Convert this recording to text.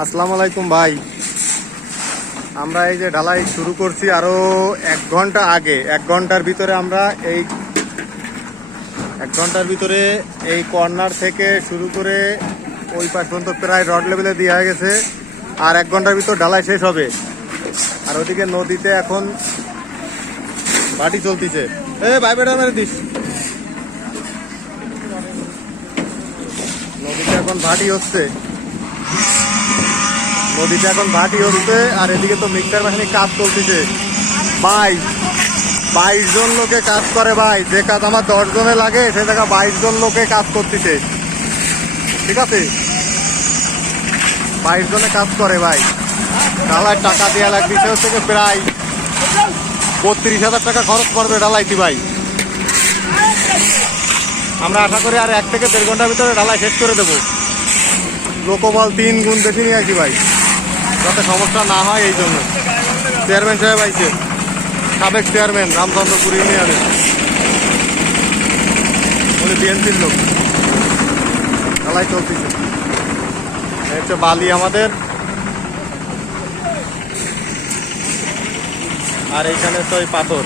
আসসালামু আলাইকুম ভাই। আমরা এই যে ঢালাই শুরু করছি আরো 1 ঘন্টা আগে। 1 ঘন্টার ভিতরে আমরা এই 1 ঘন্টার ভিতরে এই কর্নার থেকে শুরু করে ওই পাশ পর্যন্ত প্রায় রড লেভেলে দেওয়া হয়ে গেছে। আর 1 ঘন্টার ভিতর ঢালাই শেষ হবে। আর ওদিকে নদীতে এখন ভাটি চলতিছে। ভাই বেটা মেরে দিস। নদীতে এখন ভাটি হচ্ছে। আর এদিকে তো মিক্সার মেশিনে কাজ চলতেছে ভাই। 22 জন লোকে কাজ করে ভাই। যে কাজ আমার 10 জনে লাগে সে জায়গা 22 জন লোকে কাজ করতেছে। ঠিক আছে, 22 জনে কাজ করে ভাই। ঢালাই টাকা দেওয়া লাগবে থেকে প্রায় 32,000 টাকা খরচ পড়বে ঢালাইতি ভাই। আমরা আশা করি আর 1 থেকে 1.5 ঘন্টার ভিতরে ঢালাই শেষ করে দেবো। লোকবল 3 গুণ বেশি নিয়ে আসি ভাই, যাতে সমস্যা না হয়। এই জন্য চেয়ারম্যান সাহেব আইছে, সাবেক চেয়ারম্যান রামচন্দ্রপুর ইউনিয়নের, উনি বিএনপির লোক। ঢালাই চলতেছে। এই হচ্ছে বালি আমাদের। আর এইখানে তো এই পাথর।